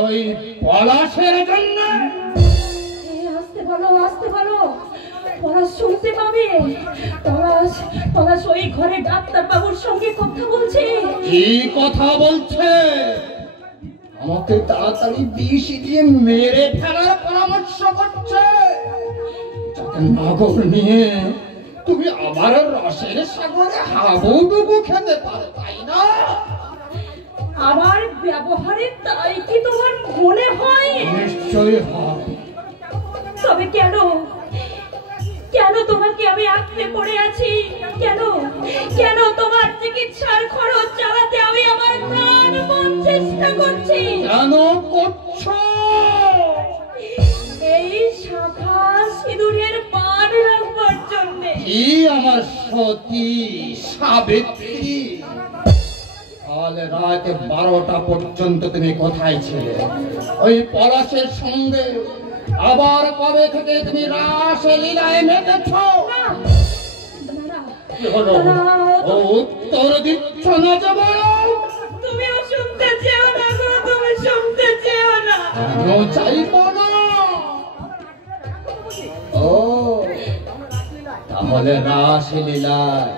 ওই পলাশের জন্য। আসতে বলো, আসতে বলো, পলাশ শুনতে পাবে। পলাশ, পলাশ ওই ঘরে ডাক্তার বাবুর সঙ্গে কথা বলছে। কি কথা বলছে? আমাকে তাড়াতাড়ি বিষ দিয়ে মেরে ফেলার পরামর্শ করছে, যাতে নগর নিয়ে তুমি আবার রসের সাগরে হাবুডুবু খেতে পারো, তাই না? আমার ব্যবহারে তাই কি তোমার মনে হয়? নিশ্চয়ই হয়। তবে কেন, কেন তোমাকে আমি আঁকড়ে পড়ে আছি? কেন, কেন তোমার চিকিৎসার খরচ চালাতে আমি আমার প্রাণপণ চেষ্টা করছি? কেন করছো? এই শাখা সিঁদুরের পান রাখবার জন্য। কি আমার সতী সাবিত্রী, কাল রাত 12টা পর্যন্ত তুমি কোথায় ছিলে? ওই পলাশের সঙ্গে আবার কবে থেকে তুমি রাসলীলায় মেতেছ? উত্তর দিচ্ছ না যে বলো? তুমিও শুনতে চেও না গো, তুমি শুনতে চেও না। চাইব না। ও তাহলে রাসলীলায়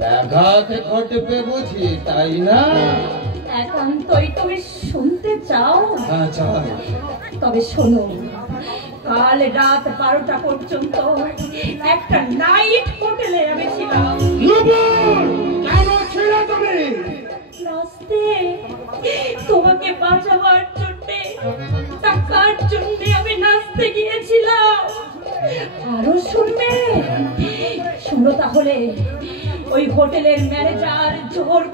ব্যাঘাত ঘটবে বুঝি, তাই না? একান্তই তুমি শুনতে চাও? হ্যাঁ চাই। তবে শোনো, কাল রাত 12টা পর্যন্ত একটা নাইট হোটেলে আমি ছিলাম। কেন ছিলে তুমি? রাস্তে তোমাকে বাঁচাবার জন্য, টাকার জন্য আমি নাচতে গিয়েছিলাম। আরো শুনবে? শোনো তাহলে, ওই হোটেলের ম্যানেজার জোর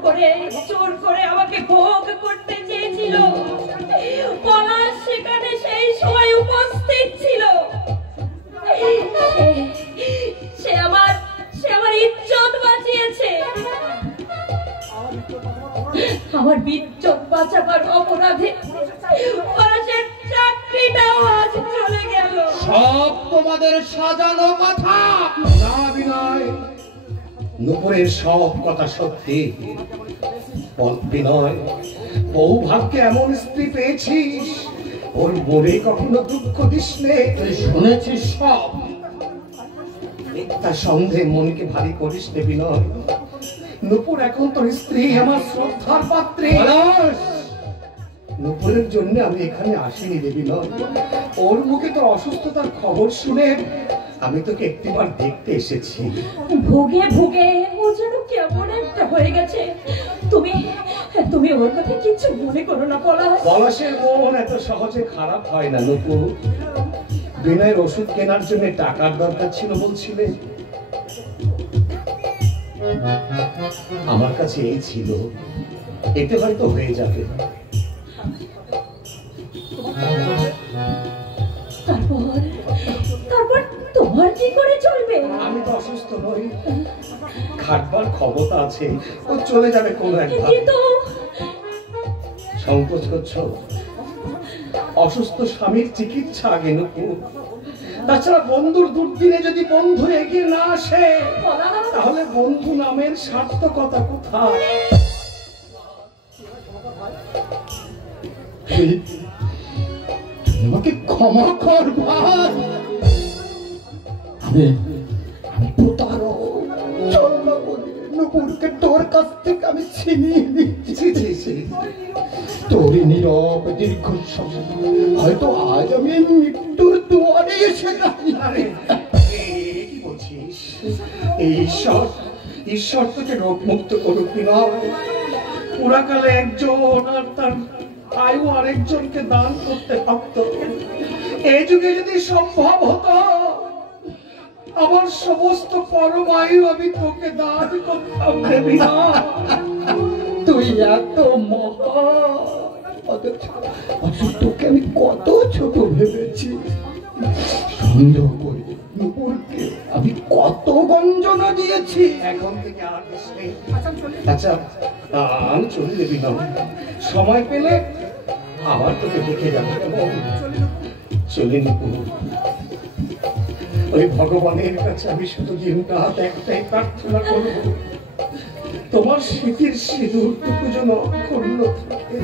করে আমাকে ভোগ করতে চেয়েছিল। পলাশ সেখানে সেই সময় উপস্থিত ছিল। সে আমার ইজ্জত বাঁচিয়েছে। আমার ইজ্জত বাঁচাবার অপরাধে পলাশের চাকরিটাও আজ চলে গেল। সব তোমাদের সাজানো কথা না বিনয়? নুপুরের সব কথা সত্যি। বিনয়, বউ ভাগ্যে এমন স্ত্রী পেয়েছিস, ওর মনে কখনো দুঃখ দিস নে। তুই শুনেছিস সব। মিথ্যা সন্দেহে মনকে ভারী করিস নে বিনয়। নুপুর এখন তোর স্ত্রী, আমার শ্রদ্ধার পাত্রী। নুপুরের জন্য আমি এখানে আসিনি রে বিনয়। ওর মুখে তোর অসুস্থতার খবর শুনে আমি তোকে একটিবার দেখতে এসেছি। ভুগে ভুগে ও যেন কেমন একটা হয়ে গেছে। তুমি ওর কথা কিছু মনে করো না পলাশ। পলাশের মন এত সহজে খারাপ হয় না নুপুর। বিনয়ের ওষুধ কেনার জন্য টাকার দরকার ছিল বলছিলে, আমার কাছে এই ছিল, এতে হয়তো হয়ে যাবে। তারপর তোমার কি করে চলবে? আমি তো অসুস্থ নই, খাটবার ক্ষমতা আছে, ও চলে যাবে কোন একবার। কিন্তু সংকোচ করছো? অসুস্থ স্বামীর চিকিৎসা আগে নুপুর। তাছাড়া বন্ধুর দুর্দিনে যদি বন্ধু এগিয়ে না আসে, তাহলে বন্ধু নামের সার্থকতা কোথায়? আমাকে ক্ষমা কর ভাই, আমি প্রতারক। নুপুরকে তোর কাছ থেকে আমি ছিনিয়ে নিচ্ছি। তোর নীরব দীর্ঘশ্বাস হয়তো আজ আমি মৃত্যুর দুয়ারে এসে দাঁড়িয়ে। কি বলছিস? ঈশ্বর তোকে রোগ মুক্ত করুক বিনয়। পুরাকালে একজন আর তার আয়ু আরেকজনকে দান করতে পারত। এই যুগে যদি সম্ভব হতো, আমার সমস্ত পরমায়ু আমি তোকে দান করতাম দেবী না। তুই এত তোকে আমি কত ছোট ভেবেছি। সন্দেহ করি নুপুরকে আমি কত গঞ্জনা দিয়েছি। এখন থেকে আর আচ্ছা আমি চলে দেবি না, সময় পেলে আবার তোকে দেখে যাবো। চলে নুপুর, ওই ভগবানের কাছে আমি শুধু দিনরাত একটাই প্রার্থনা করব, তোমার স্মৃতির সিঁদুরটুকু যেন অক্ষুণ্ণ থাকে।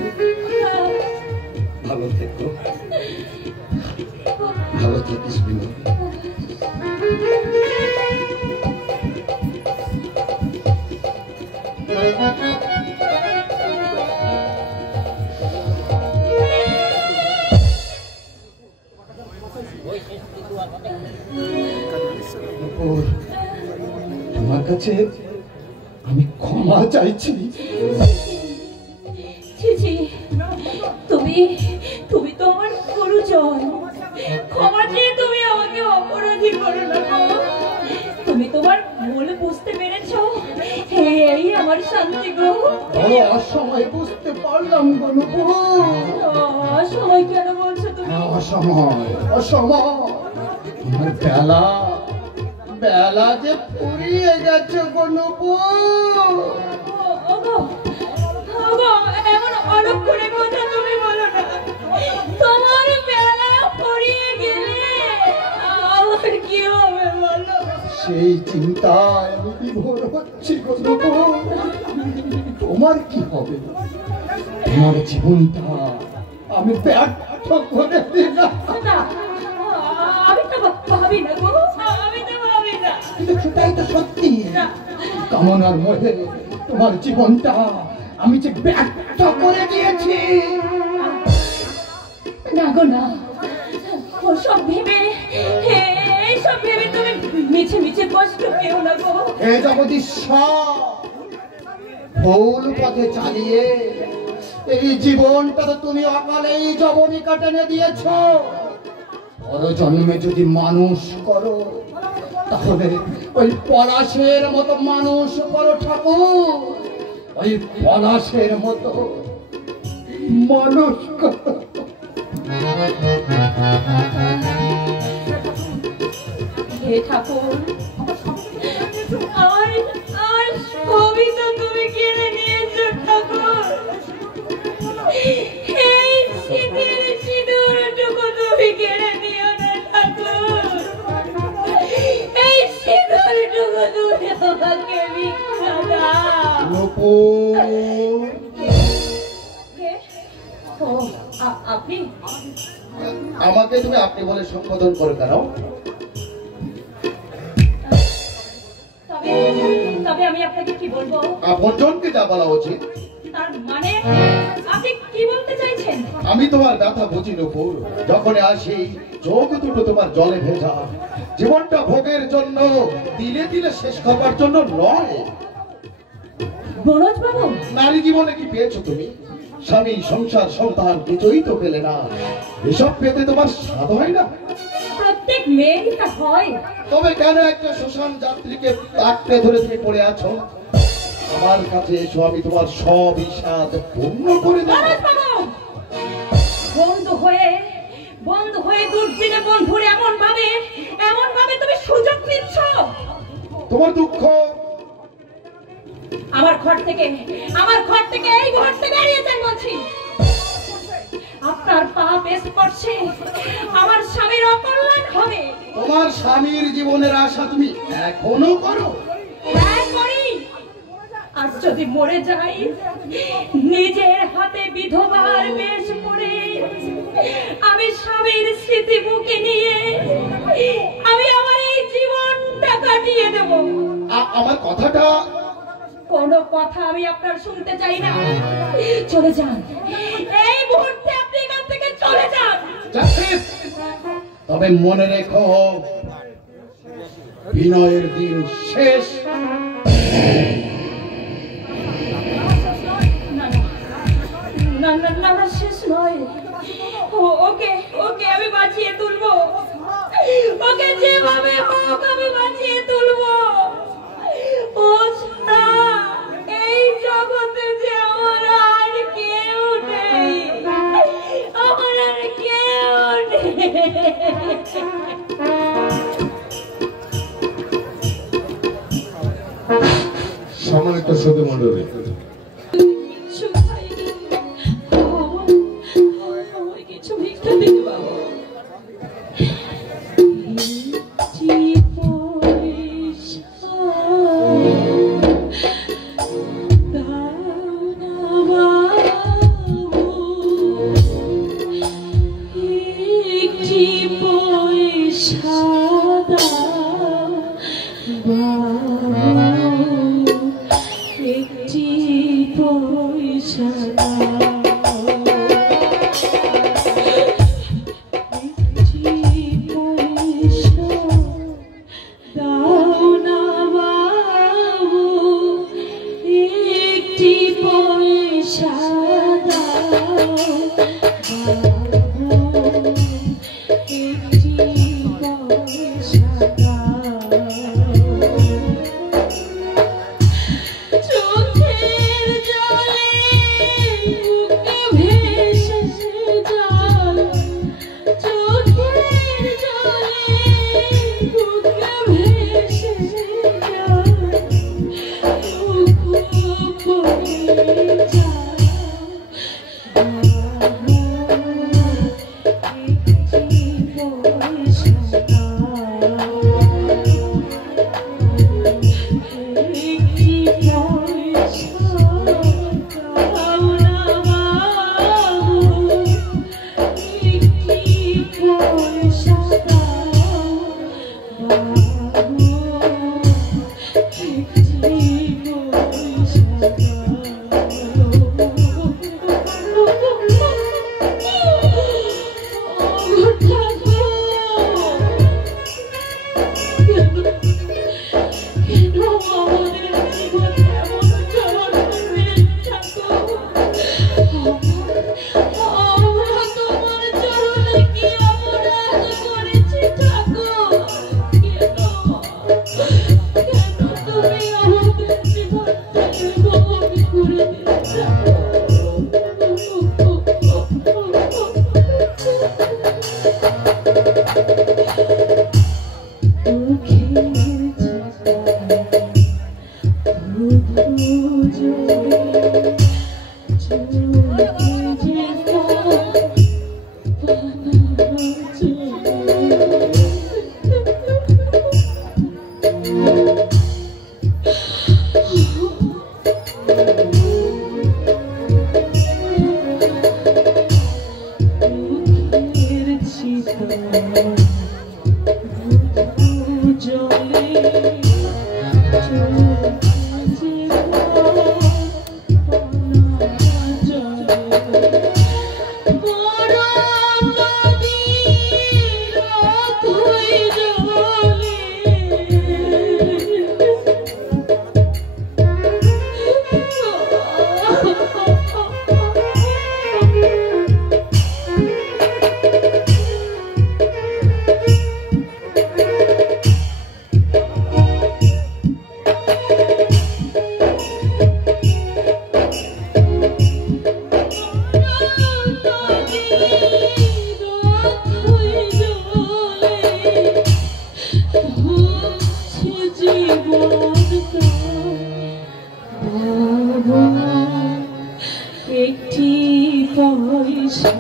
ভালো থেকো, ভালো থাকিস বিনোদ। তোমার কাছে আমি ক্ষমা চাইছি। তুমি তুমি তো আমার গুরুজন, ক্ষমা চেয়ে তুমি আমাকে অপরাধী করো না। তুমি তোমার ভুল বুঝতে পেরেছো, এই আমার শান্তি গো। অসময় বুঝতে পারলাম গো নুপুর। অসময় কেন বলছো তুমি? অসময় অসময় আমার বেলা বেলা যে ফুরিয়ে গেছে গো নুপুর। এমন অলক্ষণে কথা তুমি বলো না। তোমার বেলা ফুরিয়ে গেলে আমার কি হবে বলো? সেই চিন্তায় আমি বিভোর হচ্ছি গো নুপুর। তোমার কি হবে? তোমার জীবনটা আমি ব্যর্থ করে দিলাম। আমি তো ভাবি না গো, আমি তো ভাবি না। কিন্তু সেটাই তো সত্যি। কামনার মধ্যে তোমার জীবনটা আমি যে ব্যর্থ করে দিয়েছি। না গো না, ওসব ভেবে এইসব ভেবে তুমি মিছে মিছে কষ্ট পেও না গো। হে জগদীশ্বর, ভুল পথে চালিয়ে এই জীবনটা তো তুমি অকালেই যবনিকা টেনে দিয়েছ। পর জন্মে যদি মানুষ করো তাহলে ওই পলাশের মতো মানুষ করো ঠাকুর, ওই পলাশের মতো মানুষ করো। হে ঠাকুর, আর সবই তো তুমি কিনে নিয়েছো ঠাকুর। এই শীতের সিঁদুরটুকু তুমি কিনে নিও না ঠাকুর। এই সিঁদুরটুকু তুমি আমাকে ভিক্ষা দাও। আপনি আমাকে তুমি আপনি বলে সম্বোধন করো কেন? তবে আমি আপনাকে কি বলবো? আপনজনকে যা বলা উচিত। তার মানে আপনি কি বলতে চাইছেন? আমি তোমার ব্যথা বুঝি নুপুর। যখন আসি চোখ দুটো তোমার জলে ভেজা। জীবনটা ভোগের জন্য, দিলে দিলে শেষ করবার জন্য নয়। বনজ বাবু, নারী জীবনে কি পেয়েছো তুমি? স্বামী, সংসার, সন্তান কিছুই তো পেলে না। এসব পেতে তোমার স্বাদ হয় না? প্রত্যেক মেয়েরই তা হয়। তবে কেন একটা শ্মশান যাত্রীকে আঁকড়ে ধরে তুমি পড়ে আছো? আমার কাছে এসো, আমি তোমার সব স্বাদ পূর্ণ করে দেব। বন্ধু হয়ে দুর্দিনে বন্ধুর এমন ভাবে তুমি সুযোগ নিচ্ছ। তোমার দুঃখ আমার ঘর থেকে এই মুহূর্তে বেরিয়ে যান বলছি। আপনার পাপ স্পর্শে আমার স্বামীর অকল্যাণ হবে। তোমার স্বামীর জীবনের আশা তুমি এখনো করো? হ্যাঁ করি। আর যদি মরে যাই, নিজের হাতে বিধবার বেশ পরে আমি স্বামীর স্মৃতি বুকে নিয়ে আমি আমার এই জীবনটা কাটিয়ে দেব। আমার কথাটা কোনো কথা আমি আপনার শুনতে চাই না। চলে যান, এই মুহূর্তে আপনি এখান থেকে চলে যান। তবে মনে রেখো, বিনয়ের দিন শেষ। না শেষ নয়। ওকে আমি বাঁচিয়ে তুলবো। ওকে যেভাবে হোক আমি বাঁচিয়ে তুলবো। ও ছাড়া এই জগতে যে আমার আর কেউ নেই, আমার আর কেউ নেই। সম্মানিত শ্রোতা মণ্ডলী, কিছু ভিক্ষা দিতে পাবো? পয়সা দাও একটি পয়সা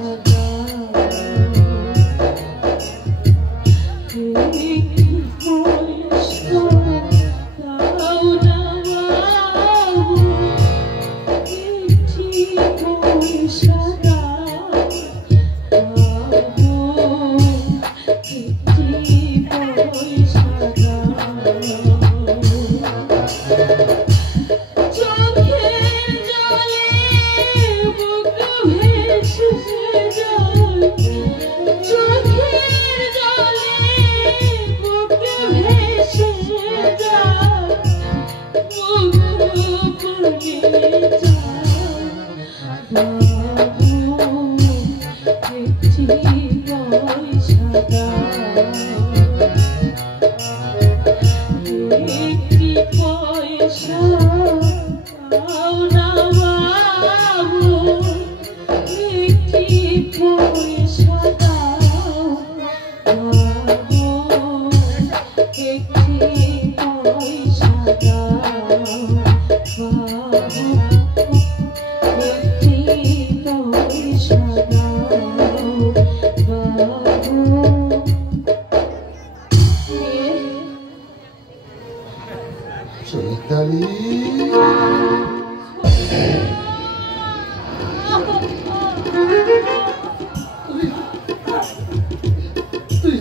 তুই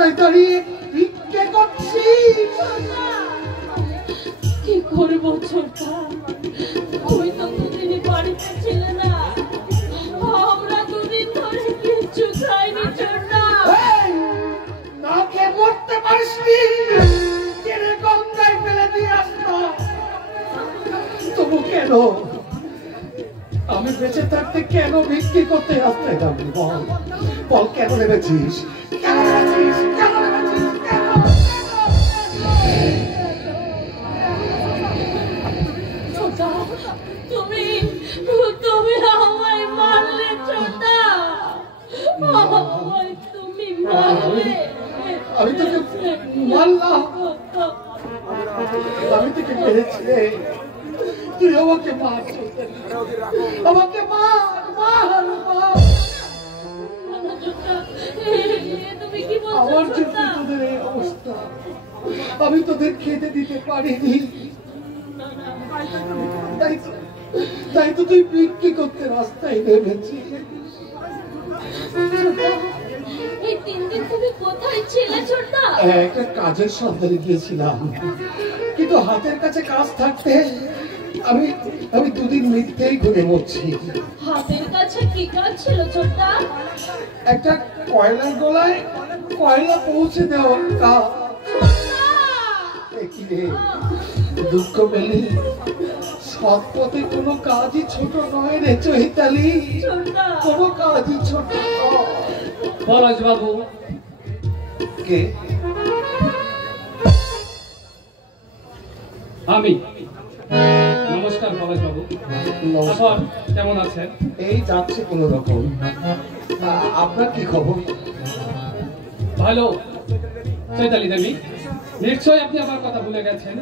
রাস্তায় দাঁড়িয়ে ভিক্ষে করছি। কি করবো ছোটা, তুই তো দুদিনই বাড়িতে ছিলে না, আমরা দুদিন ধরে কিচ্ছু খাইনি ছোটা। না খেয়ে মরতে পারিসনি, কেনে গঙ্গায় ফেলে দিয়ে আসতো। তবু কেন আমি বেঁচে থাকতে কেন ভিক্ষে করতে আসতে যাবি? বল বল, কেন নেমেছিস? কেন নেমেছিস? কেন নেমেছিস? কেন? ছোটা, তুমি তুমি আমায় মারলে ছোটা, আমায় তুমি মারলে। আমি তোকে মারলাম, আমি তোকে মেরেছি, তুই আমাকে মার, আমাকে মার মার মার। তুমি কি বলছো আমার জন্য ছোটা? তোদের এই অবস্থা, আমি তোদের খেতে দিতে পারিনি, তাই তো তুই বিক্রি করতে রাস্তায় নেমেছিস। এই 3 দিন তুমি কোথায় ছিলে ছোটা? একটা কাজের সন্ধানে গিয়েছিলাম, কিন্তু হাতের কাছে কাজ থাকতে আমি আমি 2 দিন মিথ্যেই ঘুরে মরছি। হাতের কাছে কি কাজ ছিল ছোটা? একটা কয়লার গোলায় কয়লা পৌঁছে দেওয়ার কাজ। কি রে, দুঃখ পেলি? সৎ পথে কোনো কাজই ছোট নয় রে চৈতালি, ছোটা, কোনো কাজই ছোট নয়। পলাশ বাবু কে? আমি। নমস্কার পলাশ বাবু, নমস্কার। তারপর কেমন আছেন? এই যাচ্ছে কোনো রকম। আপনার কি খবর? ভালো। চৈতালি দেবী, নিশ্চয়ই আপনি আমার কথা ভুলে গেছেন।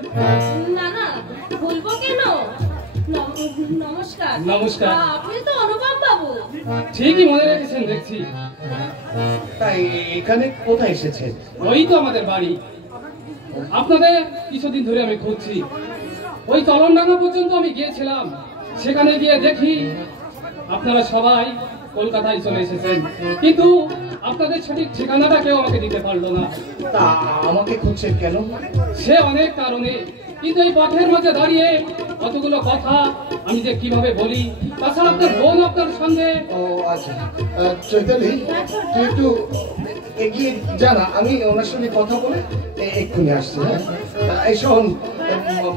না না, বলবো কেন? নমস্কার। নমস্কার। আপনি তো অনুপম বাবু। ঠিকই মনে রেখেছেন দেখছি। তাই এখানে কোথায় এসেছেন? ওই তো আমাদের বাড়ি। আপনাদের কিছুদিন ধরে আমি খুঁজছি। ওই তলনডাঙ্গা পর্যন্ত আমি গিয়েছিলাম, সেখানে গিয়ে দেখি আপনারা সবাই কলকাতায় চলে এসেছেন, কিন্তু আপনাদের সঠিক ঠিকানাটা কেউ আমাকে দিতে পারলো না। তা আমাকে খুঁজছেন কেন? সে অনেক কারণে, কিন্তু এই পথের মাঝে দাঁড়িয়ে কতগুলো কথা আমি যে কিভাবে বলি, তাছাড়া আপনার বোন আপনার সঙ্গে। ও আচ্ছা, চৈতালি তুই একটু এগিয়ে জানা, আমি ওনার সঙ্গে কথা বলে এক্ষুনি আসছি। হ্যাঁ, এই শোন,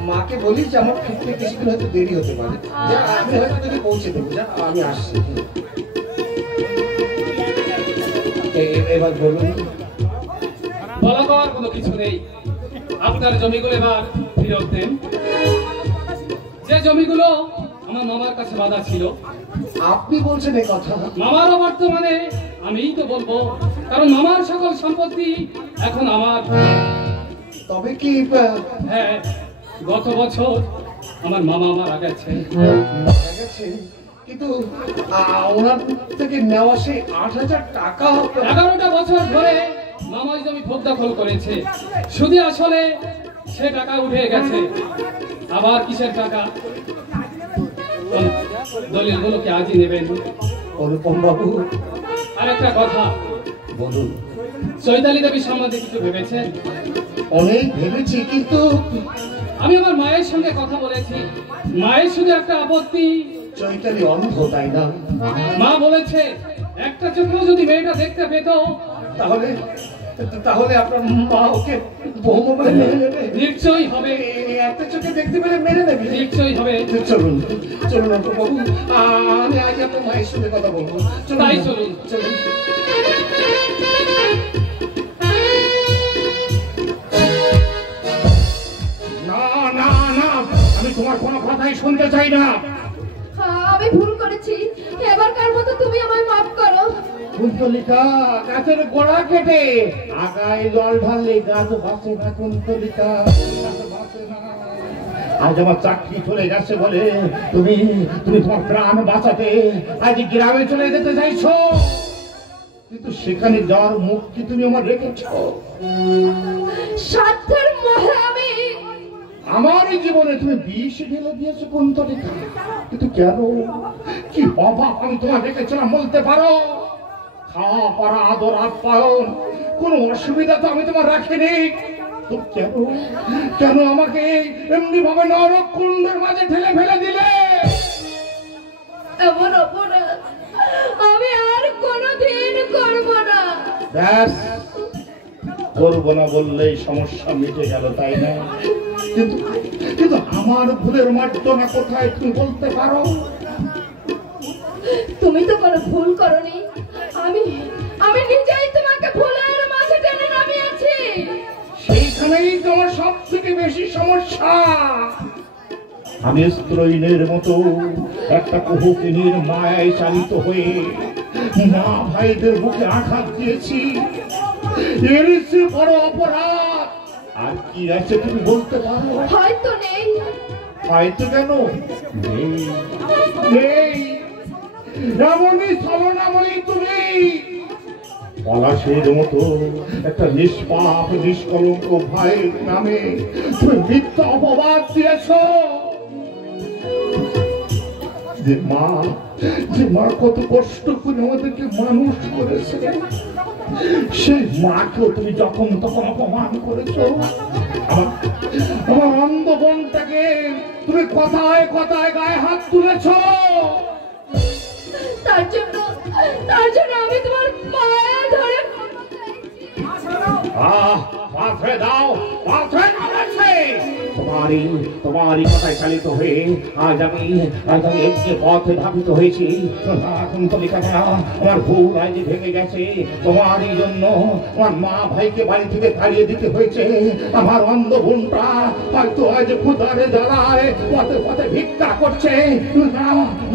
মাকে বলি যে আমার ফিরতে কিছুদিন হয়তো দেরি হতে পারে, যা আমি হয়তো তোকে পৌঁছে দেবো, যা আমি আসছি। এবার বলুন। বলা করার কোনো কিছু নেই, আপনার জমিগুলো এবার ফেরত দেন। যে জমিগুলো আমার মামার কাছে বাঁধা ছিল। আপনি বলছেন এই কথা? মামারও বর্তমানে আমিই তো বলবো, কারণ মামার সকল সম্পত্তি এখন আমার। তবে কি? হ্যাঁ, গত বছর আমার মামা মারা গেছে। মারা গেছে, কিন্তু ওনার থেকে নেওয়া সেই 8,000 টাকা 11টা বছর ধরে মামাই জমি ভোগ দখল করেছে, শুধু আসলে সে টাকা উঠে গেছে। আবার কিসের টাকা? দলিলগুলোকে আজই নেবেন। অনুপম বাবু, আরেকটা কথা বলুন। চৈতালি দেবী সম্বন্ধে কিছু ভেবেছেন? অনেক ভেবেছি, কিন্তু আমি আমার মায়ের সঙ্গে কথা বলেছি। মায়ের শুধু একটা আপত্তি, চৈতালি অন্ধ, তাই না? মা বলেছে একটা চোখেও যদি মেয়েটা দেখতে পেত তাহলে তাহলে আপনার মা ওকে বৌমা বলে মেনে নেবে? নিশ্চয়ই হবে, এই একটা চোখে দেখতে পেলে মেনে নেবে? নিশ্চয়ই হবে। চলুন চলুন অনুপম বাবু, আমি আজ আপনার মায়ের সঙ্গে কথা বলবো। তাই চলুন। চলুন। না না না, আমি তোমার কোনো কথাই শুনতে চাই না। আমি ভুল করেছি, এবারকার মতো তুমি আমায় মাফ করো। কুন্তলিকা, গাছের গোড়া কেটে আগায় জল ঢাললে গাছ বাঁচে না। কুন্তলিকা, গাছ বাঁচে না। আজ আমার চাকরি চলে গেছে বলে তুমি তুমি তোমার প্রাণ বাঁচাতে আজ গ্রামে চলে যেতে চাইছো, কিন্তু সেখানে যাওয়ার মুক্তি তুমি আমার রেখেছ। স্বার্থের মোহে আমি আমার জীবনে তুমি বিষ ঢেলে দিয়েছো কুন্তলিকা, কিন্তু কেন? কি অভাব আমি তোমার রেখেছিলাম বলতে পারো? খাওয়া পড়া আদর আপ্যায়ন কোনো অসুবিধা তো আমি তোমার রাখিনি। তো কেন কেন আমাকে এমনি ভাবে নরক কুণ্ডের মাঝে ঠেলে ফেলে দিলে? এমন অপরাধ আমি আর কোনোদিন করব না। ব্যাস, করবো না বললেই সমস্যা মিটে গেল, তাই না? কিন্তু কিন্তু আমার ভুলের মার্জনা কোথায় তুমি বলতে পারো? তুমি তো কোনো ভুল করনি, আমি আমি নিজেই তোমাকে ভুলের মাঝে টেনে নামিয়েছি। সেইখানেই তোমার সব থেকে বেশি সমস্যা। আমি স্ত্রৈনের মতো একটা কুহুকিনীর মায়ায় চালিত হয়ে মা ভাইদের বুকে আঘাত দিয়েছি। এর চেয়ে বড় অপরাধ আর কি আছে তুমি বলতে পারো? হয়তো নেই। হয়তো কেন নেই? নেই, এমনই ছলনাময়ী তুমি। পলাশের মতো একটা নিষ্পাপ নিষ্কলঙ্ক ভাইয়ের নামে তুমি মিথ্যা অপবাদ দিয়েছ। যে মা কত কষ্ট করে আমাদেরকে মানুষ করেছে, সেই মাকেও তুমি যখন তখন অপমান করেছ। আমার অন্ধ বোনটাকে তুমি কথায় কথায় গায়ে হাত তুলেছ। তার জন্য আমি তোমার পায়ে ধরে পাথরে দাও, পাথরে তোমারই কথায় চালিত হয়ে আজ আমি একটি পথে ধাবিত হয়েছি। এখন তো লেখা আমার ভুল আজ ভেঙে গেছে। তোমারই জন্য আমার মা ভাইকে বাড়ি থেকে তাড়িয়ে দিতে হয়েছে। আমার অন্ধ বোনটা হয়তো আজ ক্ষুধারে জ্বালায় পথে পথে ভিক্ষা করছে।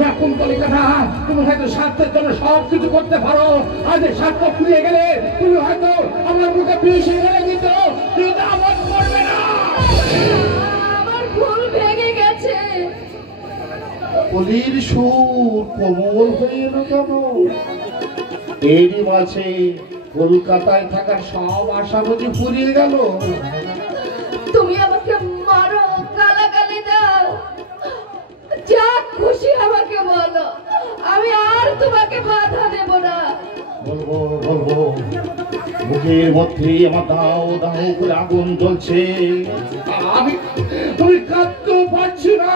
না কুন্তলিকা না, তুমি হয়তো স্বার্থের জন্য সব কিছু করতে পারো। আজ স্বার্থ ফুরিয়ে গেলে তুমি হয়তো আমার মুখে পিষে গেলে দিত, কিন্তু আমার করবে না। আমার ভুল ভেঙে গেছে। কলির সুর কোমল হয়ে এলো কেন? এরই মাঝে কলকাতায় থাকার সব আশা বুঝি ফুরিয়ে গেল। তুমি আমাকে মারো, গালাগালি দাও, যা খুশি আমাকে বলো, আমি আর তোমাকে বাধা দেব না। বলবো মুখের মধ্যে আমার দাও দাও করে আগুন জ্বলছে। আমি কাঁদতেও পারছি না,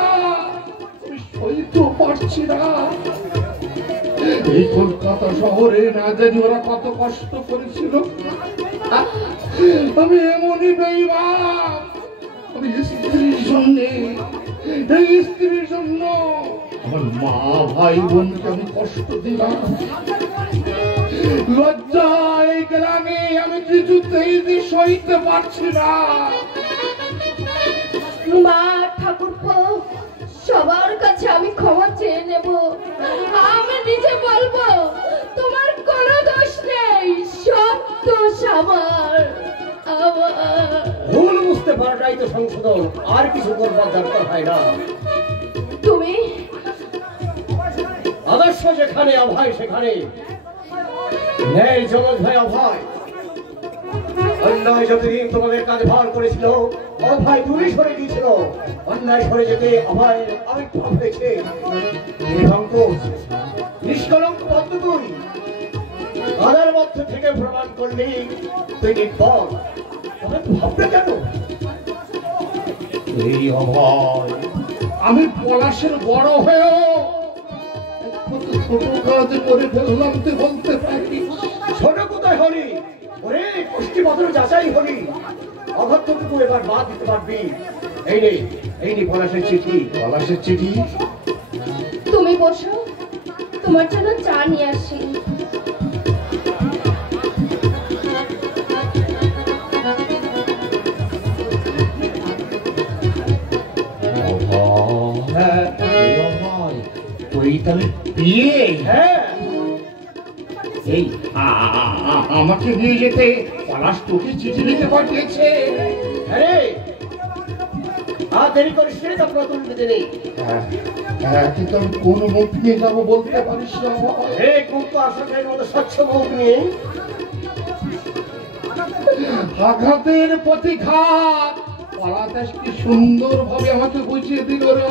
সইতেও পারছি না। এই কলকাতা শহরে না জানি ওরা কত কষ্ট করেছিল। আমি এমনই বেঈমান, আমি স্ত্রীর জন্য, এই স্ত্রীর জন্য আমার মা ভাই বোনকে আমি কষ্ট দিলাম। লজ্জায় গ্রামে আমি কিছুতেই সইতে পারছি না। মা ঠাকুরপো, সবার কাছে আমি ক্ষমা চেয়ে নেব। আমি নিজে বলবো তোমার কোনো দোষ নেই, সব দোষ আমার। ভুল বুঝতে পারাটাই তো সংশোধন, আর কিছু করবার দরকার হয় না। তুমি আদর্শ যেখানে, অভয় সেখানে নেই। জগৎ ভাই অভয়, অন্যায় যতদিন তোমাদের কাঁধে ভার করেছিল, অভয় দূরে সরে গিয়েছিল। অন্যায় সরে যেতে অভয়ের আবির্ভাব হয়েছে। নিষ্কলঙ্ক পদ্ম তুই কাদার মধ্যে থেকে প্রমাণ করলি তুই নির্ভর। তবে ভাববে কেন? এই অভয়, আমি পলাশের বড় হয়েও ছোট কাজ করে ফেললাম, তুই বলতে পারি? ছোট কোথায় হলি? ওরে পুষ্টি পত্র যাচাই হলি। অভদ্রটুকু এবার বাদ দিতে পারবি। এই নে পলাশের চিঠি। পলাশের চিঠি? তুমি বসো, তোমার জন্য চা নিয়ে আসি। তুই তাহলে বিয়ে? হ্যাঁ, এই আমাকে নিয়ে যেতে পলাশ তোকে চিঠি লিখে পাঠিয়েছে। আরে আর দেরি করিস রে, তারপর তুই বেঁধে নেই। কিন্তু আমি কোন মুখ নিয়ে যাবো বলতে পারিস না? হে কুম্ভ আশাকের মতো স্বচ্ছ মুখ নিয়ে আঘাতের প্রতিঘাত পলাশ কি সুন্দর ভাবে আমাকে বুঝিয়ে দিল রে।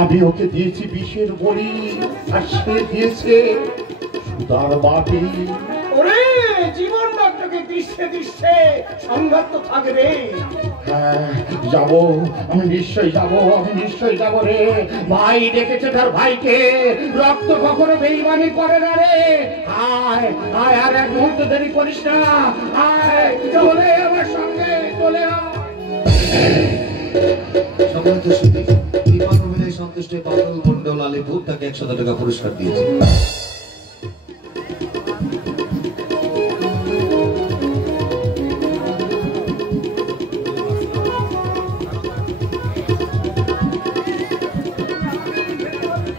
আমি ওকে দিয়েছি বিষের বড়ি, আর সে দিয়েছে তার বাটি। ওরে জীবন বাক্যকে দৃশ্যে দৃশ্যে সংঘাত তো থাকবে। হ্যাঁ যাবো, আমি নিশ্চয়ই যাবো, আমি নিশ্চয়ই যাবো রে। ভাই ডেকেছে তার ভাইকে, রক্ত কখনো বেইমানি করে না রে। আয় আয়, আর এক মুহূর্ত দেরি করিস না, আয় চলে আমার সঙ্গে, চলে আয়। সম্মানিত সুধী, বিমান অভিনয় সন্তুষ্ট বাদল মন্ডল আলিপুর তাকে 100 টাকা পুরস্কার দিয়েছে।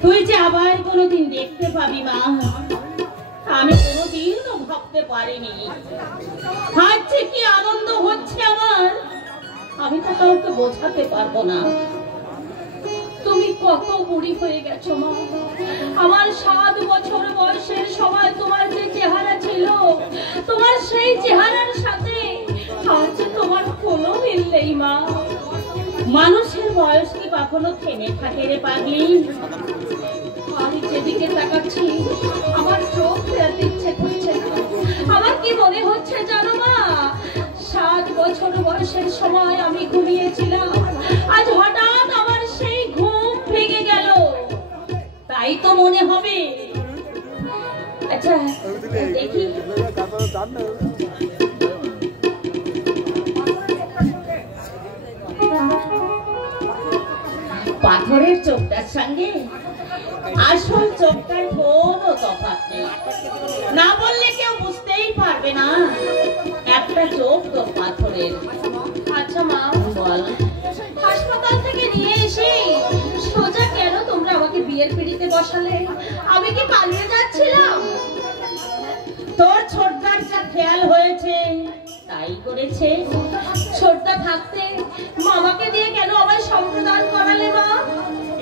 তুই যে আবার কোনোদিন দেখতে পাবি মা, আমি কোনোদিনও ভাবতে পারিনি। আজ যে কি আনন্দ হচ্ছে আমার, আমি তো কাউকে বোঝাতে পারবো না। তুমি কত বুড়ি হয়ে গেছো মা। আমার 7 বছর বয়সের সময় তোমার যে চেহারা ছিল, তোমার সেই চেহারার সাথে আজ তোমার কোনো মিল নেই মা। মানুষের বয়স কি কখনো থেমে থাকে রে পাগলি? আমি যেদিকে তাকাচ্ছি আমার চোখ ফেরাতে ইচ্ছে করছে না। আমার কি মনে হচ্ছে জানো মা, 7 বছর বয়সের সময় আমি ঘুমিয়েছিলাম, আজ হঠাৎ আমার সেই ঘুম ভেঙে গেল, তাই তো মনে হবে। আচ্ছা দেখি, পাথরের চোখটার সঙ্গে আসল চোখটার কোনো তফাৎ নেই। না বললে কেউ বুঝতেই পারবে না একটা চোখ তো পাথরের। আচ্ছা মা বল, হাসপাতাল থেকে নিয়ে এসে সোজা কেন তোমরা আমাকে বিয়ের পিড়িতে বসালে? আমি কি পালিয়ে যাচ্ছিলাম? তোর ছোটদার যা খেয়াল হয়েছে তাই করেছে। ছোটদা থাকতে মামাকে দিয়ে কেন আমায় সম্প্রদান করালে মা?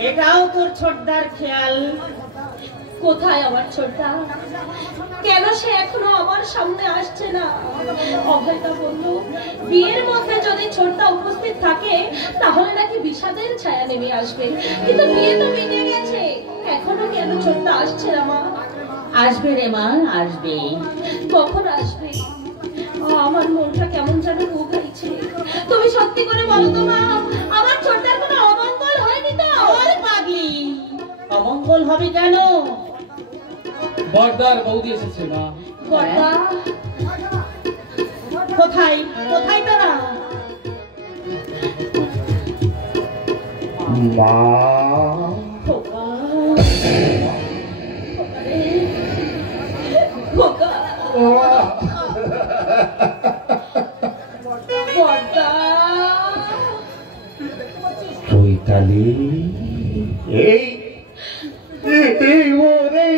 এটাও তোর ছোটদার খেয়াল। কোথায় আমার ছোটদা? কেন সে এখনো আমার সামনে আসছে না? অভয়দা বলল বিয়ের মধ্যে যদি ছোটদা উপস্থিত থাকে তাহলে নাকি বিষাদের ছায়া নেমে আসবে, কিন্তু বিয়ে তো মিটে গেছে, এখনো কেন ছোটদা আসছে না মা? আসবে রে মা, আসবে। কখন আসবে? আমার মনটা কেমন যেন উগাইছে। তুমি সত্যি করে বলো তো মা, আমার ছোটদার কোনো অমঙ্গল হয়নি তো? ওরে পাগলি, অমঙ্গল হবে কেন? বর্দার বৌদি এসেছে মা। বর্দা কোথায়? কোথায় তারা? মা খোকা, খোকা, বর্দা। চৈতালি, এই এই ওরে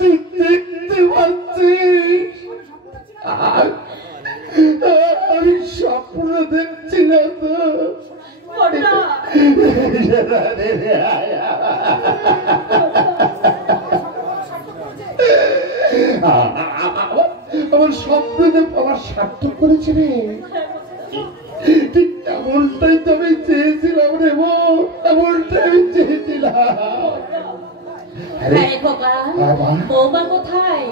দেখতে পাচ্ছিস? আমি স্বপ্ন দেখছি না তো? বর্দা আমার স্বপ্নে আমার সার্থক করেছে রে। ঠিক এমনটাই তো আমি চেয়েছিলাম রে বউ, এমনটাই আমি চেয়েছিলাম। বৌমা কোথায়?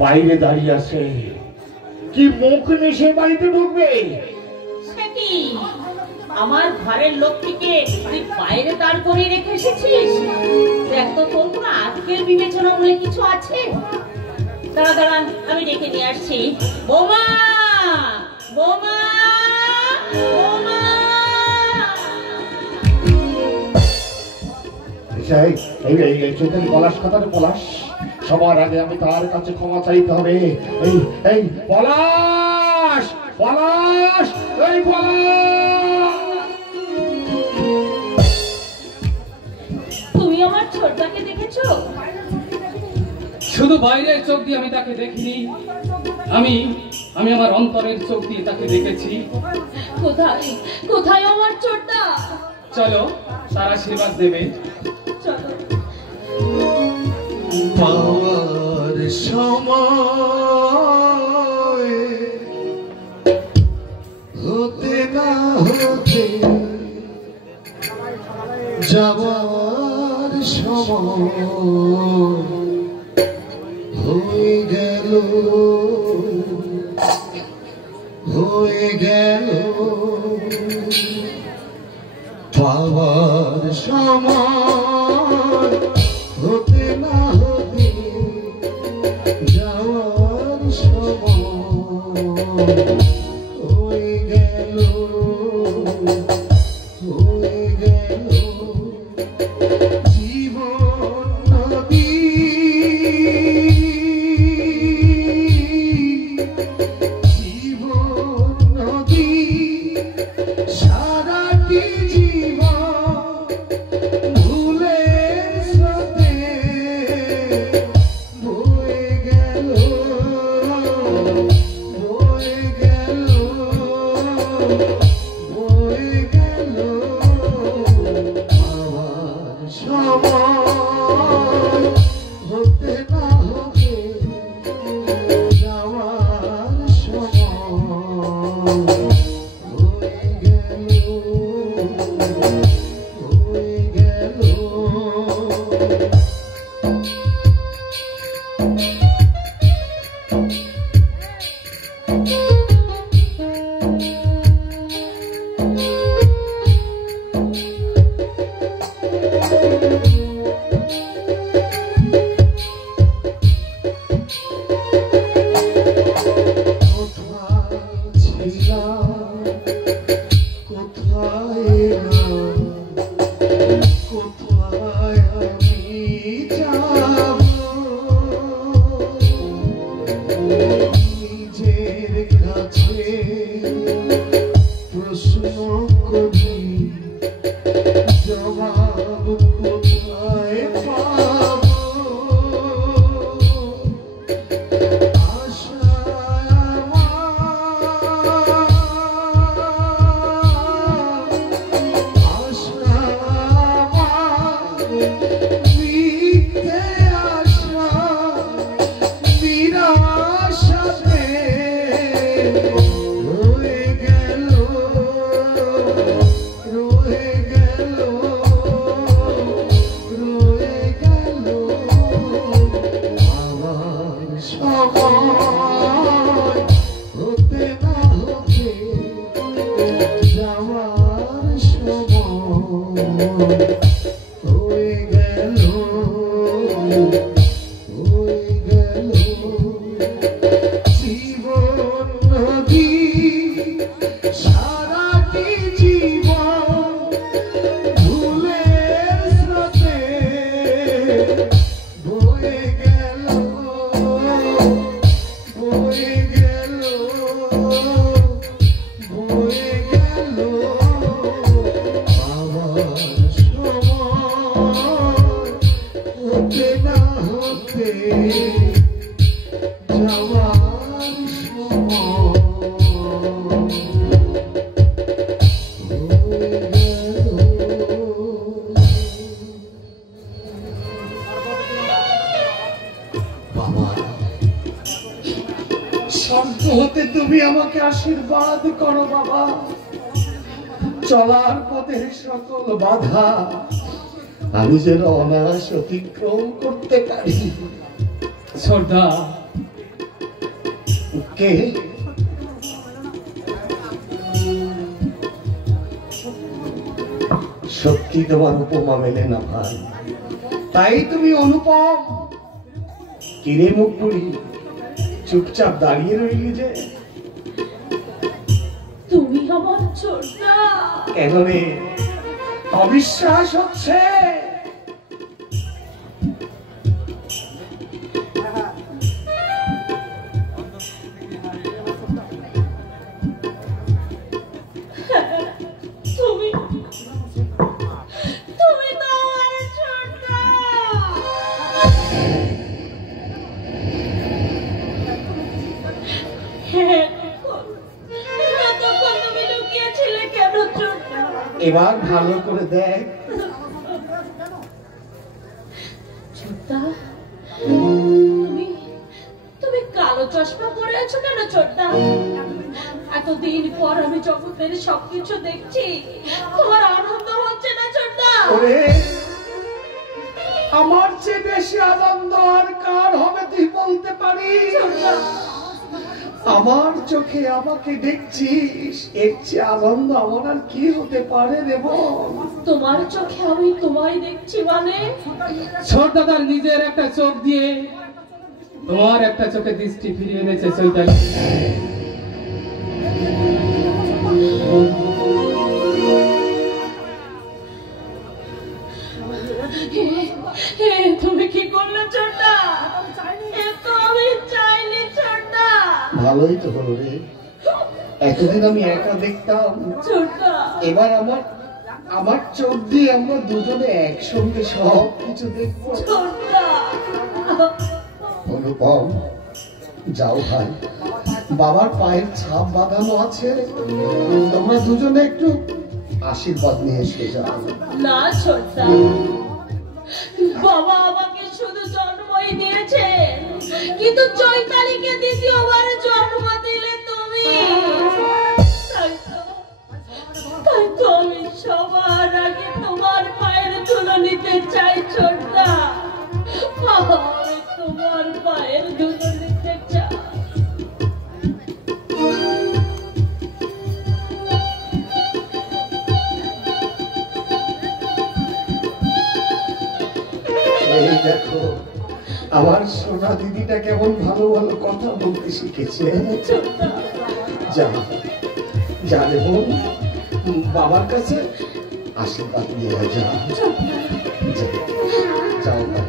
বাইরে দাঁড়িয়ে আছে। কি মুখ নিয়ে সে বাড়িতে ঢুকবে? সে কি আমার ঘরের লক্ষ্মীকে তুই বাইরে দাঁড় করে রেখে এসেছিস? দেখ তো তোর কোনো আজকের বিবেচনা বলে কিছু আছে? দাঁড়া দাঁড়া, আমি ডেকে নিয়ে আসছি। বৌমা, বৌমা, বৌমা। পলাশ কথাটা পলাশ, সবার আগে আমি তার কাছে ক্ষমা চাইতে হবে। এই এই পলাশ, পলাশ, এই পলাশ। তুমি আমার ছোটদাকে দেখেছো? শুধু বাইরের চোখ দিয়ে আমি তাকে দেখিনি, আমি আমার অন্তরের চোখ দিয়ে তাকে দেখেছি। কোথায়? কোথায় আমার ছোটদা? চলো তার আশীর্বাদ দেবে। চলো। পাওয়ার সময় হতে না হতে যাওয়ার সময় হয়ে গেল পাওয়ার সময় হতে না হতে যাওয়ার সময় হয়ে গেল জীবন নদী জীবন নদী সারাটি জীবন ভুলের সাথে বয়ে গেল বয়ে গেল বয়ে গেল আমার সময় হতে না হবে যাওয়ার সময় হয়ে গেল হয়ে গেল কোথায় ছিলাম কোথায় এলাম কোথায় আমি যাব নিজের কাছে প্রশ্ন করি জবাব কোথায় পাব আশায় আমার আশায় আমার মিথ্যে আশা নিরাশাতে রয়ে গেল রয়ে গেল রয়ে গেল আমার সময় হতে না হতে যাওয়ার সময় হয়ে গেল হয়ে গেল জীবন নদী সারাটি জীবন ভুলের স্রোতে বয়ে গেল বয়ে গেল বয়ে গেল আমার সময় হতে না হতে যাওয়ার সময় হয়ে গেল বাবা শান্ত হতে তুমি আমাকে আশীর্বাদ করো বাবা। চলার পথে সকল বাধা আমি যেন অনায়াস অতিক্রম করতে পারি। সর্দার কে? সত্যি তোমার উপমা মেলে না ভাই, তাই তুমি অনুপম। কিরে মুখ পুরি চুপচাপ দাঁড়িয়ে রইলি যে? তুমি আমার ছোটদা। কেন রে, অবিশ্বাস হচ্ছে? তুমি তুমি তো আমার ছোটদা। এতক্ষণ তুমি লুকিয়েছিলে কেন ছোটদা? এবার ভালো করে দেখ। ছোটদা, তুমি কালো চশমা পরে আছো কেন ছোটদা? এতদিন পর আমি জগতের সবকিছু দেখছি, তোমার আনন্দ হচ্ছে না ছোটদা? ওরে, আমার চেয়ে বেশি আনন্দ আর কার হবে তুই বলতে পারিস? আমার চোখে আমাকে দেখছিস, এর চেয়ে আনন্দ আমার আর কি হতে পারে রে বোন? তোমার চোখে আমি তোমায় দেখছি মানে? ছোট দাদার নিজের একটা চোখ দিয়ে তোমার একটা চোখে দৃষ্টি ফিরিয়ে এনেছে চৈতালি। তুমি কি করলে ছোটদা? আমি চাইনি ছোটদা। ভালোই তো হলো রে, এতদিন আমি একা দেখতাম, ছোটদা এবার আমার চোখ দিয়ে আমরা দুজনে একসঙ্গে সব কিছু দেখবো। ছোটদা অনুপম, যাও ভাই, বাবার পায়ের ছাপ বাঁধানো আছে, তোমরা দুজনে একটু আশীর্বাদ নিয়ে এসে যাও। না ছোটদা, বাবা আমাকে শুধু জন্মই দিয়েছেন, কিন্তু চৈতালিকে দ্বিতীয়বার জন্ম দিলে তুমি। তাই তো আমি সবার আগে তোমার পায়ের ধুলো নিতে চাই ছোটদা। আমি তোমার পায়ের ধুলো নিতে চাই। এই দেখো, আমার সোনা দিদিটা কেমন ভালো ভালো কথা বলতে শিখেছে। যা রে বোন, বাবার কাছে আশীর্বাদ নিয়ে যাও। যাও ভাই।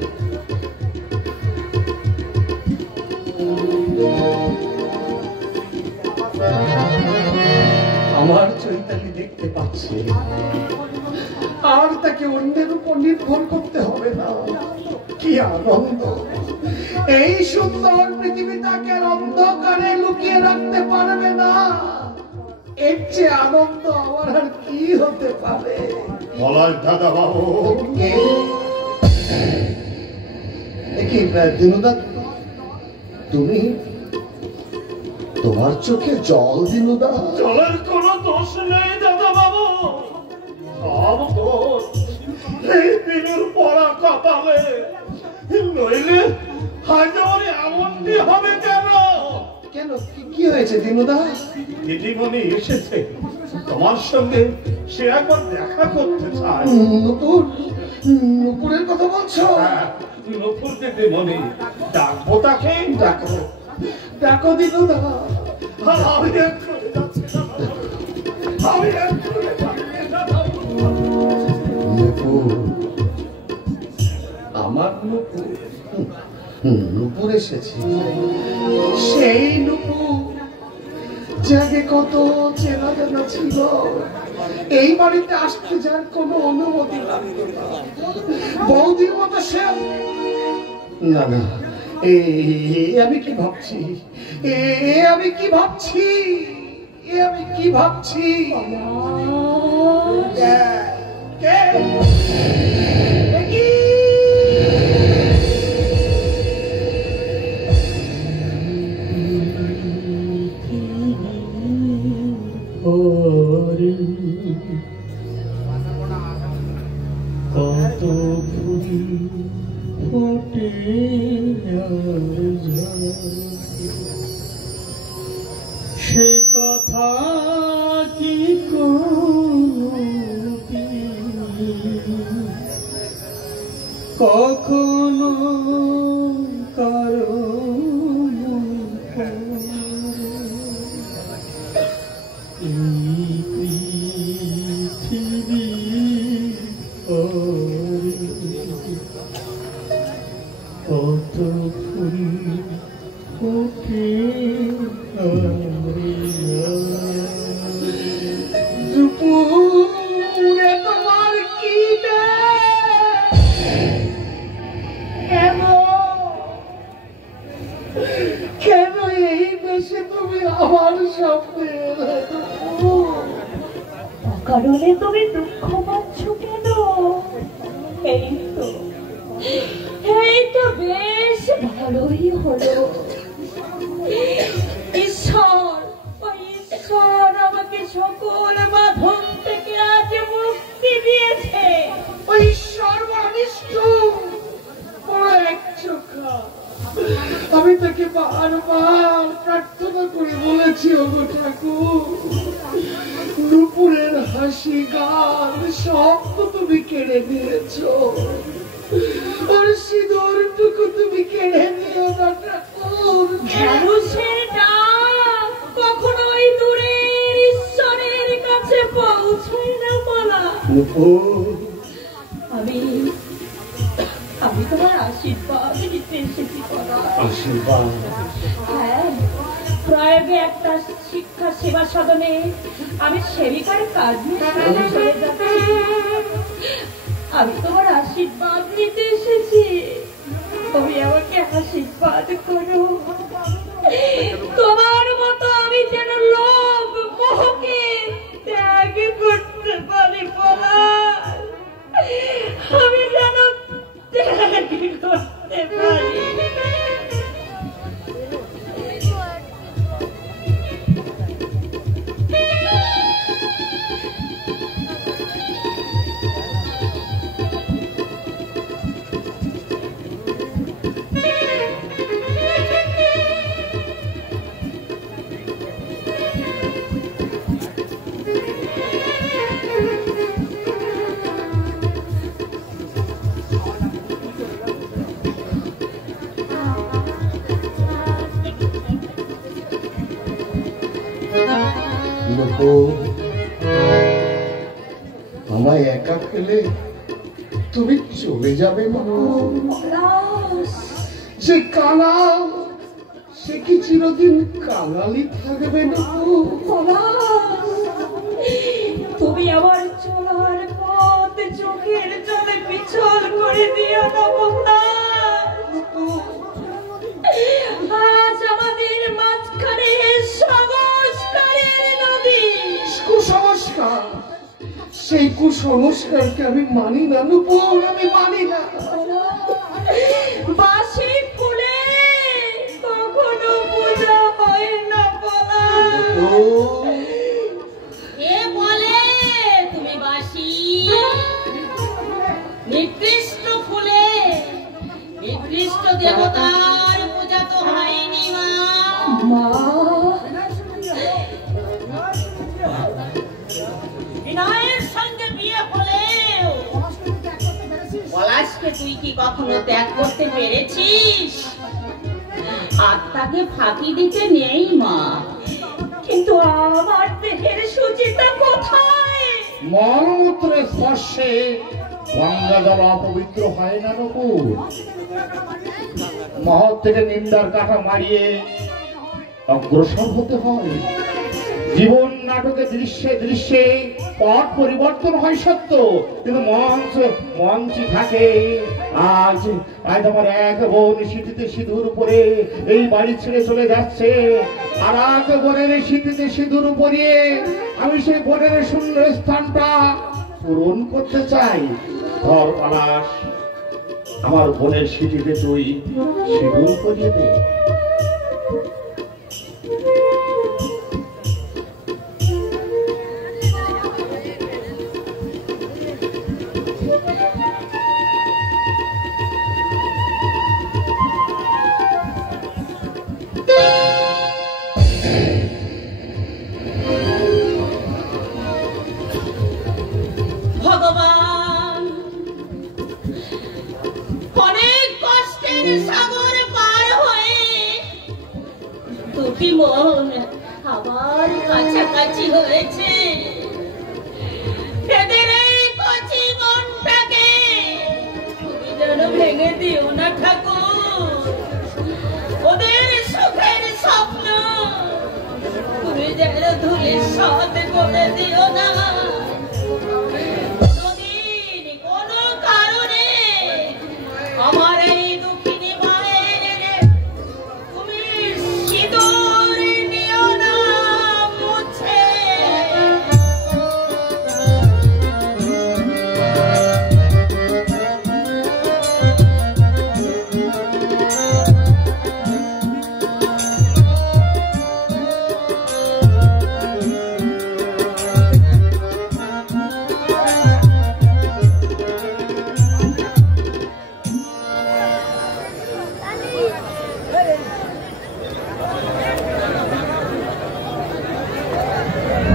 আমার চৈতালি দেখতে পাচ্ছে, আর তাকে অন্যের উপর নির্ভর করতে হবে না। কি আনন্দ! এই সুন্দর পৃথিবী তাকে অন্ধকারে লুকিয়ে রাখতে পারবে না। এর চেয়ে আনন্দ আমার আর কি হতে পারে? বলাই দাদা বাবু, দিনুদা, তুমি তোমার চোখে জল? দিনুদা, জলের কোনো দোষ নেই দাদা বাবু, সব দোষ এই দিনের পড়া কপালে, নইলে আজ আমার এমনটি হবে কেন? কেন, কি হয়েছে দিনুদা? দিদিমণি এসেছে তোমার সঙ্গে, সে একবার দেখা করতে চায়। নুপুরের কথা বলছো? হ্যাঁ, নুপুর দিদিমণি, ডাকবো তাকে? ডাকো দিনুদা। আমি এক্ষুনি যাচ্ছি দাদা বাবু, আমি এক্ষুনি যাচ্ছি দাদা বাবু। নুপুর, আমার নুপুর, নুপুর এসেছে, সেই নুপুর যাকে কত চেনা জানা ছিল, এই বাড়িতে আসতে যার কোনো অনুমতি লাগতো না। বৌদির মতো সে, না না, আমি কি ভাবছি, আমি কি ভাবছি, আমি কি ভাবছি? কে? কত ফুল ফোটে সে কথা কি কখনো কারো কত ফুল ফোটে দুপুরে তোমার কি কেন এই বেশি তুমি আমার সামনে? কারণে তুমি দুঃখ পাচ্ছ কেন? এই তো বেশ ভালোই হলো। ঈশ্বর আমাকে সকল বাঁধন থেকে আজ মুক্তি দিয়েছে। ওই সর্বনিষ্ঠুর বড় একচোখা, আমি তাকে বারবার প্রার্থনা করে গো ঠাকুর, নুপুরের হাসি গান সব তো তুমি কেড়ে নিয়েছো, ওর সিঁদুরটুকু তুমি কেড়ে নিও না ঠাকুর। মানুষের ডাক কখনো ওই দূরের ঈশ্বরের কাছে পৌঁছায় না বলা। আমি তোমার আশীর্বাদ নিতে এসেছি বলা। আশীর্বাদ? হ্যাঁ, প্রয়োগে একটা শিক্ষা সেবা সদনে আমি সেবিকার কাজ নিয়ে চলে যাচ্ছি। আমি তোমার আশীর্বাদ নিতে এসেছি, তুমি আমাকে আশীর্বাদ করো। তোমার মতো আমি যেন লোভ মোহকে ত্যাগ করতে পারি বলা, আমি যেন ত্যাগ করতে পারি। আমায় একা ফেলে তুমি চলে যাবে মা? যে কাঙাল সে কি চিরদিন কাঙালি থাকবে না? তুমি আমার চলার পথ চোখের জলে পিছল করে দিও না বন্ধা। আজ আমাদের মাঝখানে সংস্কারের নদী। কুসংস্কার? সেই কুসংস্কারকে আমি মানি না নুপুর, আমি মানি না। বাসি ফুলে কখনো পূজা হয় না বলা। কে বলে তুমি বাসি? নিকৃষ্ট ফুলে নিকৃষ্ট দেবতার পূজা তো হয়নি মা। বিনয়ের সঙ্গে বিয়ে হলেও পলাশকে তুই কি কখনো ত্যাগ করতে পেরেছিস? আত্মাকে ফাঁকি দিতে নেই মা। কিন্তু আমার দেহের সুচিতা কোথায়? মলমূত্রের স্পর্শে গঙ্গা জল অপবিত্র হয় না নুপুর। মহৎ থেকে নিন্দার কাঁটা মারিয়ে অগ্রসর হতে হয়। জীবন নাটকে দৃশ্যে দৃশ্যে পট পরিবর্তন হয় সত্য, কিন্তু মঞ্চে থাকে। আজ আমার এক বোন শীতিতে সিঁদুর পরে এই বাড়ি ছেড়ে চলে যাচ্ছে, আর এক বোনের শীতিতে সিঁদুর পরিয়ে আমি সেই বোনের শূন্য স্থানটা পূরণ করতে চাই। ধর পলাশ, আমার বোনের শীতিতে তুই সিঁদুর পরিয়ে দে। ভগবান, অনেক কষ্টের সাগর পার হয়ে দুটি মন আবার কাছাকাছি হয়েছে। এদের এই কচি মনটাকে তুমি যেন ভেঙে দিও না ঠাকুর। ওদের সুখের স্বপ্ন তুমি যেন ধুলির সাথে করে দিও না।